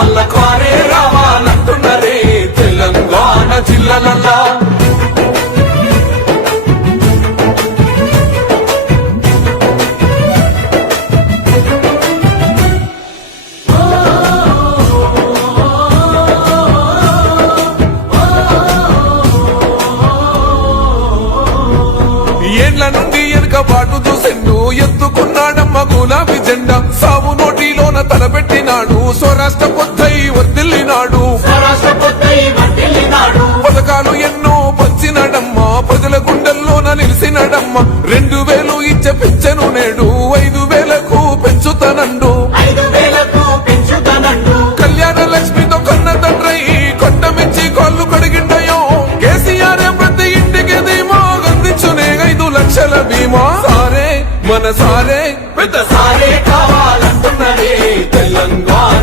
మల్ల కారే రావాలంటున్నరే తెలంగాణ జిల్లలల్లా. ఏండ్ల నుండి వెనుక బాటు చూసిండు ఎత్తుకున్నాడమ్మ గులాబీ జెండా. నోటిలోన తలపెట్టినాడు స్వరాష్ట్ర పొద్దై వర్దిల్లినాడు పథకాలు ఎన్నో పంచినడమ్మ. ప్రజల గుండెల్లోన నిలిసినడమ్మ. రెండు వేలు ఇచ్చే పిచ్చను నేడు ఐదు వేలకు పెంచుతానండు. కళ్యాణ లక్ష్మితో కన్న తండ్రి కొండమిచ్చి కాళ్ళు కడిగిండయో. కేసీఆర్ ప్రతి ఇంటికి ధీమా అందించునే ఐదు లక్షల బీమా. సారే మన సారే పెద్ద సారే తెలంగాణ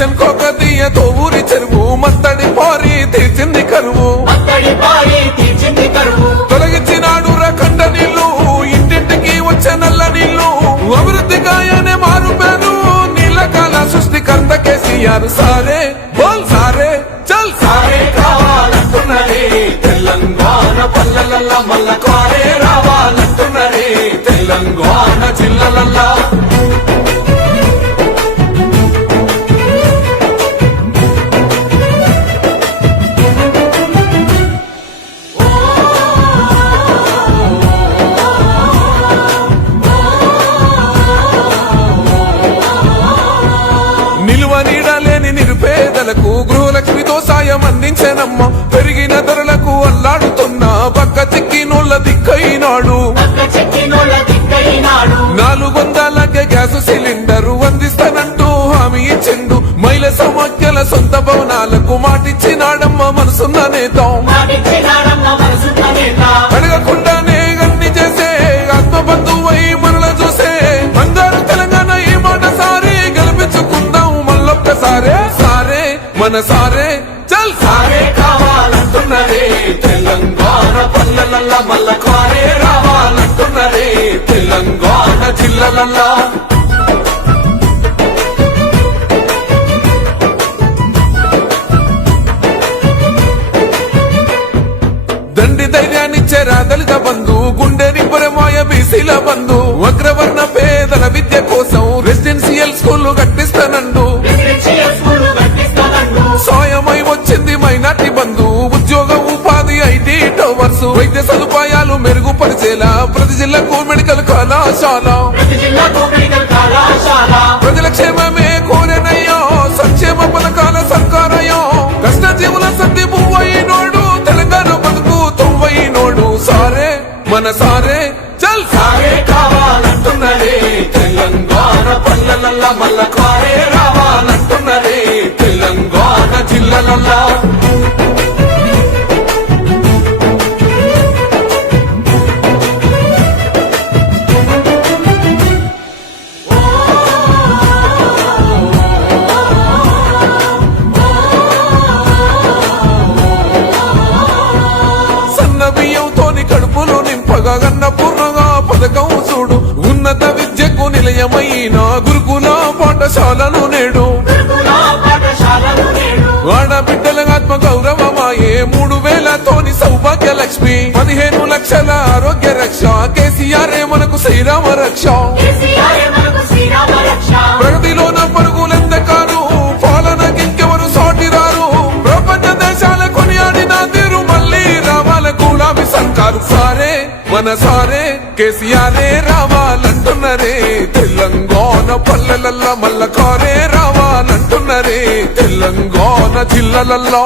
మిషన్ కోకతీయతో ఊరి చెరువు మత్తడి పారి తీర్చిన సాయం అందించనమ్మ. పెరిగిన ధరలకు అల్లాడుతున్న. పక్క చిక్కినోళ్ళ దిక్కైనాడు నాలుగు వందలకే గ్యాస్ సిలిండర్ అందిస్తానంటూ హామీ ఇచ్చిండు. మహిళ సమాఖ్యల సొంత భవనాలకు మాటిచ్చినాడమ్మ మనసున్న నేత. మాటిచ్చినాడమ్మ మనసున్న నేత. అడగకుండానే అన్ని చేసే ఆత్మబంధువై మనల చూసే. బంగారు తెలంగాణ ఈ మాట సారే గెలిపించుకుందాం మళ్ళొక్కసారే. సారే మన సారే. కారే రావాలంటున్నరే తెలంగాణ జిల్లలల్లా. దండి ధైర్యాన్నిచ్చే దళిత బంధు గుండె పురమాయ బీసీల బంధు అగ్రవర్ణ పేదల విద్య కోసం రెసిడెన్షియల్ స్కూళ్ళు కట్టిస్తానండు. మెరుగుపరిచేలా ప్రతి జిల్లాకు మెడికల్ కళాశాల ప్రజల క్షేమమే కోరెనయ్యో సంక్షేమ పథకాల సర్కారయ్యో. కష్ట జీవుల సర్ది పువ్వైనోడు తెలంగాణ బతుకు తొవ్వైనోడు సారే మన సారే చల్. సారే కావాలంటున్నరే తెలంగాణ పల్లెలల్ల మల్ల కడుపులు పూర్ణగా పథకం చూడు. ఉన్నత విద్యకు నిలయమైన గురుకుల పాఠశాలను నేడు. గురుకుల నేడు ఆడబిడ్డల ఆత్మ గౌరవమాయే మూడు వేలతోని సౌభాగ్య లక్ష్మి పదిహేను లక్షల ఆరోగ్య రక్ష. కేసీఆర్ మనకు శ్రీరామ రక్ష. మన సారే కేసీఆరే రావాలంటున్నారే. తెలంగాణ పల్లెలల్ల మల్ల కారే రావాలంటున్నరే. తెలంగాణ జిల్లలల్లో